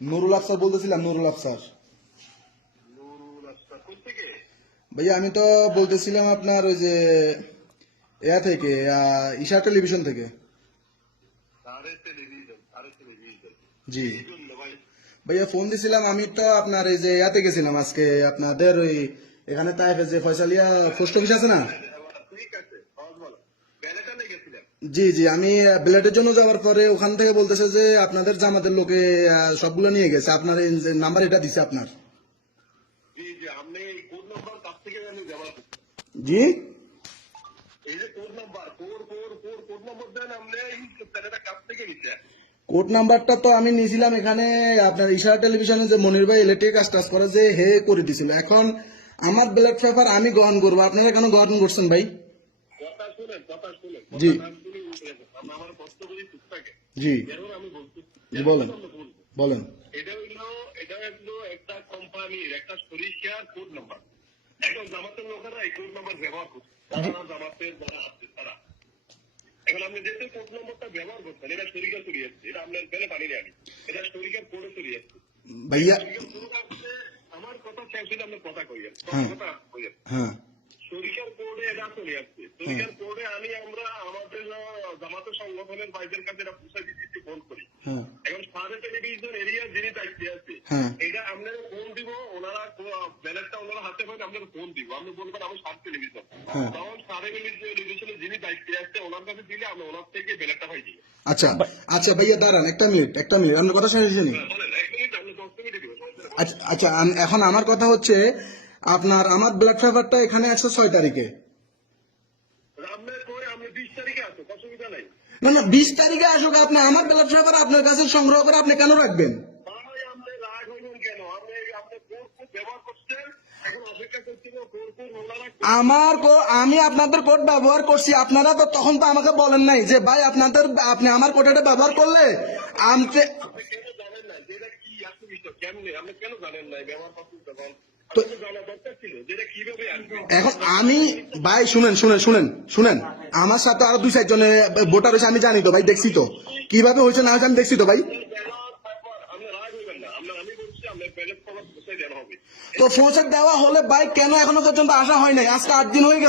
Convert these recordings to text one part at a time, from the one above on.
নুরুল আফসার বলতেছিলাম, নুরুল আফসার। ভাইয়া আমি তো বলতেছিলাম আপনার ওই যে এয়া থেকে ঈশা টেলিভিশন থেকে। জি ভাইয়া ফোন দিছিলাম, আমি তো আপনার এই যে ইয়াতে গেছিলাম আজকে আপনাদের ওই এখানে তাইফে যে ফয়সালিয়া পোস্ট অফিস আছে না। জি জি, আমি ব্লেডের জন্য যাওয়ার পরে ওখান থেকে বলতেছে যে আপনাদের জামাতের লোকে সবগুলো নিয়ে গেছে, আপনার এই নাম্বার এটা দিছে আপনার। জি কোড নাম্বারটা তো আমি নিয়েছিলাম এখানে আপনার ইশারা টেলিভিশনে যে মনির ভাই ইলেকট্রিক কাজ টাজ করে যে হে করে দিছিল। এখন আমার ব্যালট পেপার আমি গ্রহণ করবো, আপনারা কেন গ্রহণ করছেন ভাই? জি জি জি, বলেন বলেন। এটা হইলো একটা কোম্পানির একটা সরিষার কোড নাম্বার। এখন জামাতের লোকেরা এই কোড নাম্বার ব্যবহার করছে, জামাতের যারা আছে তারা। এখন আপনি যেহেতু কোড নাম্বারটা ব্যবহার করছেন, এটা শরিকার চলে যাচ্ছে, এটা আপনার বেলে পানি নেই, এটা শরিকার কোডে চলে যাচ্ছে ভাইয়া। আমার কথা শেষ হলে আপনার কথা কইয়েন, কথা কইয়েন। হ্যাঁ শরিকার কোডে এটা চলে যাচ্ছে, শরিকার কোডে আমরা আমাদের জামাতের সংগঠনের ভাইদের কাছে এটা পৌঁছে দিচ্ছি, ফোন করি। এখন সারা টেলিভিশন এরিয়া যিনি দায়িত্বে আছে, এটা আপনারা ফোন দিব, ওনারা ব্যালেটটা ওনারা হাতে পাবেন, আপনারা ফোন দিব, আপনি বলবেন আমি সারা টেলিভিশন, তখন সারা টেলিভিশনের যিনি দায়িত্বে আছে ওনার কাছে দিলে আমি ওনার থেকে ব্যালেটটা পাই দিই। আচ্ছা আচ্ছা ভাইয়া দাঁড়ান একটা মিনিট আপনার কথা শেষ হয়নি। আচ্ছা আচ্ছা, এখন আমার কথা হচ্ছে আপনার আমার ব্লাড পেপারটা এখানে আছে 6 তারিখে। না না 20 তারিখে আসুক, আপনি আমার ব্লাড পেপার আপনার কাছে সংগ্রহ করে আপনি কেন রাখবেন? আমি আপনাদের কোড ব্যবহার করছি, আপনারা তো তখন তো আমাকে বলেন নাই যে ভাই আপনি আমার কোডটা ব্যবহার করলে আমতে। এখন আমি ভাই শুনেন আমার সাথে আরো 2-4 জনের ভোটার হয়েছে, আমি জানি তো ভাই, দেখছি তো কিভাবে হয়েছে না হয়েছে, আমি দেখছি তো ভাই। তো পৌঁছে দেওয়া হলে ভাই কেন এখনো পর্যন্ত আসা হয় নাই? আজকে 8 দিন হয়ে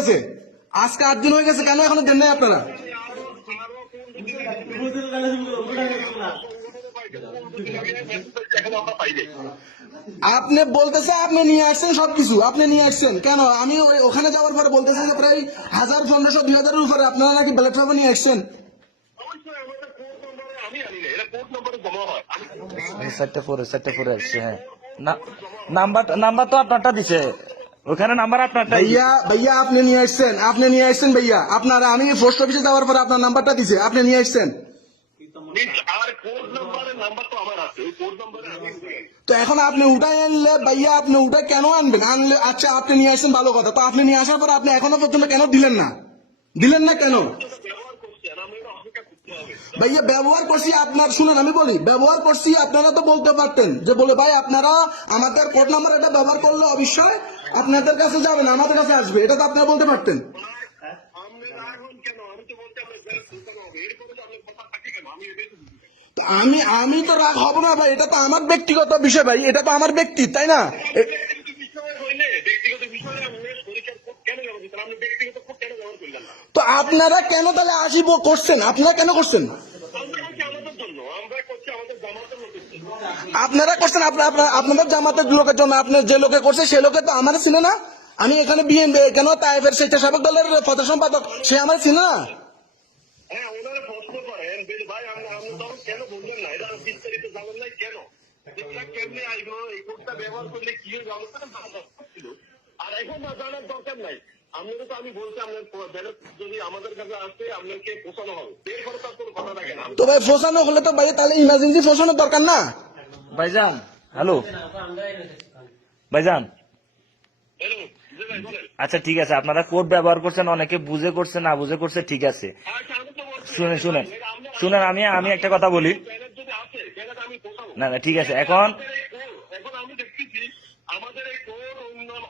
গেছে, কেন এখনো দেন নাই আপনারা? আপনি বলতেছে আপনি নিয়ে আসছেন সবকিছু, আপনি নিয়ে আসছেন কেন? আমি ওখানে যাওয়ার পরে বলতেছে যে প্রায় 1000, 1500, 2000-এর উপরে আপনারা নাকি ব্যালট পেপার নিয়ে আসছেন। সেটটা পরে আসছে। হ্যাঁ নাম্বার তো আপনারটা দিছে, ওখানে নাম্বার আপনারটা। ভাইয়া আপনি নিয়ে আসছেন ভাইয়া, আপনারা আমি পোস্ট অফিসে যাওয়ার পরে আপনার নাম্বারটা দিছে, আপনি নিয়ে আসছেন। তো এখন আপনি উঠাই আনলে ভাইয়া, আপনি উঠাই কেন আনলে? আচ্ছা আপনি নিয়ে আসছেন ভালো কথা, তো আপনি নিয়ে আসার পর আপনি এখনো পর্যন্ত কেন দিলেন না কেন? ভাইয়া ব্যবহার করছি আপনার, শুনেন আমি বলি, ব্যবহার করছি, আপনারা তো বলতে পারতেন যে বলে ভাই আপনারা আমাদের কোড নাম্বার এটা ব্যবহার করলে অবশ্যই আপনাদের কাছে যাবে না, আমাদের কাছে আসবে, এটা তো আপনারা বলতে পারতেন। আমি তো রাগ হব না ভাই, এটা তো আমার ব্যক্তিগত বিষয় ভাই, এটা তো আমার ব্যক্তি, তাই না? তো আপনারা কেন তাহলে আসিব করছেন? আপনারা কেন করছেন? আপনারা করছেন আপনাদের জামাতের লোকের জন্য, আপনার যে লোকে করছে সে লোকে তো আমার চিনে না। আমি এখানে বিএনপি কেন তাইফের স্বেচ্ছাসেবক দলের প্রধান সম্পাদক, সে আমার চিনে না। আর এখন জানার দরকার নাই, আপনাকে তো আমি বলছি আপনার যদি আমাদের কাছে আসে আপনাকে পোষানো হবে, এরপরে তার কোনো কথা থাকে না। তো ভাই পোষানো হলে তো ভাই তাহলে ইমার্জেন্সি পোষানোর দরকার না ভাইজান। হ্যালো ভাইজান। আচ্ছা ঠিক আছে, আপনারা কোড ব্যবহার করছেন, অনেকে বুঝে করছে না বুঝে করছে, ঠিক আছে। শুনেন আমি একটা কথা বলি। না ঠিক আছে, এখন আমি দেখতেছি আমাদের এই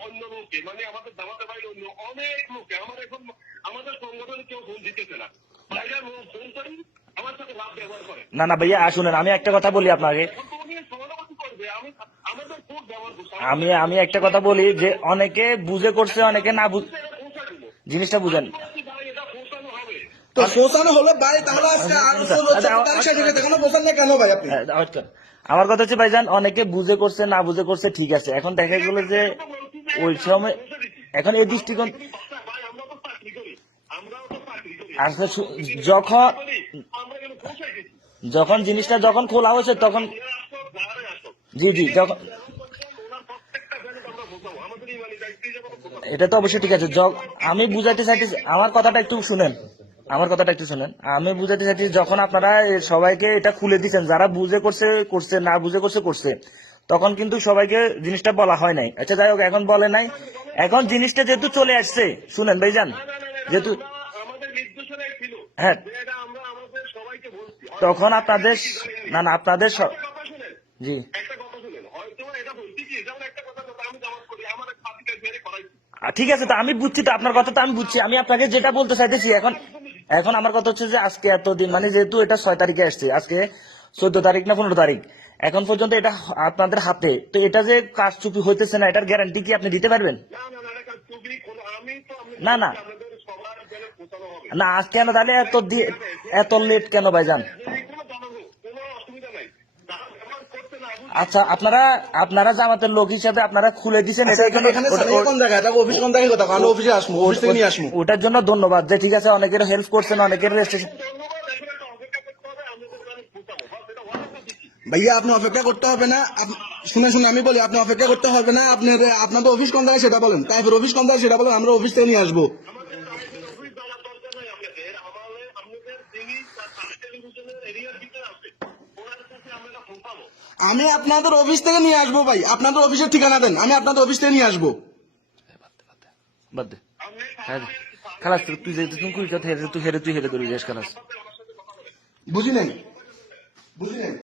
অন্য লোকে, মানে আমাদের জামাতে বাইরে অন্য অনেক লোকে আমার এখন আমাদের সংগঠনে কেউ ফোন দিতেছে না, বাইরের ফোন করি আমার সাথে লাভ ব্যবহার করে না ভাইয়া শুনেন, আমি একটা কথা বলি আপনাকে। আমি আমি একটা কথা বলি যে অনেকে বুঝে করছে, অনেকে না জিনিসটা বুঝেন। তো পৌঁছানো হলো ভাই, তাহলে আজকে আরো 14 তারিখ শেষ হয়ে গেছে, এখনো পৌঁছান না কেন ভাই আপনি? আমার কথা হচ্ছে ভাইজান, অনেকে বুঝে করছে না বুঝে করছে ঠিক আছে, এখন দেখা গেল যে ওই সময় এখন এই দৃষ্টিকোণ আসলে যখন যখন জিনিসটা যখন খোলা হয়েছে তখন জি জি যখন এটা তো অবশ্যই ঠিক আছে। আমি বুঝাইতে চাইতেছি, আমার কথাটা একটু শুনেন, আমার কথাটা একটু শুনেন। আমি বুঝাতে চাইতেছি যখন আপনারা সবাইকে এটা খুলে দিচ্ছেন, যারা বুঝে করছে করছে, না বুঝে করছে করছে, তখন কিন্তু সবাইকে জিনিসটা বলা হয় নাই। আচ্ছা যাই হোক, এখন বলে নাই, এখন জিনিসটা যেহেতু চলে আসছে, শুনেন ভাইজান, যেহেতু হ্যাঁ তখন আপনাদের না না আপনাদের জি ঠিক আছে, তো আমি বুঝছি, তো আপনার কথা তো আমি বুঝছি। আমি আপনাকে যেটা বলতে চাইতেছি এখন, এখন আমার কথা হচ্ছে যে আজকে এতদিন মানে যেহেতু এটা 6 তারিখে আসছে, আজকে 14 তারিখ না 15 তারিখ, এখন পর্যন্ত এটা আপনাদের হাতে, তো এটা যে কাজ চুপি হইতেছে না, এটার গ্যারান্টি কি আপনি দিতে পারবেন? না না না আজ কেন তাহলে এত লেট কেন ভাইজান? আচ্ছা আপনারা আপনারা জামাতের লোক হিসাবে আপনারা খুলে দিচ্ছেন, কোন জায়গায় অফিস, কোন জায়গায় কথা আমরা অফিসে আসবো, অফিস থেকে নিয়ে আসবো। ওটার জন্য ধন্যবাদ যে ঠিক আছে, অনেকের হেল্প করছেন, অনেকের রেজিস্ট্রেশন। ভাইয়া আপনি অপেক্ষা করতে হবে না, শুনে শুনে আমি বলি, আপনি অপেক্ষা করতে হবে না। আপনাদের অফিস কোন জায়গায় সেটা বলেন, তারপর অফিস কোন জায়গায় সেটা বলেন, আমরা অফিস থেকে নিয়ে আসবো। আমি আপনাদের অফিস থেকে নিয়ে আসবো ভাই, আপনাদের অফিসের ঠিকানা দেন, আমি আপনাদের অফিস থেকে নিয়ে আসবো। বাদ দে খালাস, তুই যেহেতু তুমি তুই হেরে ধরি যাস খালাস। বুঝি নাই, বুঝি নাই।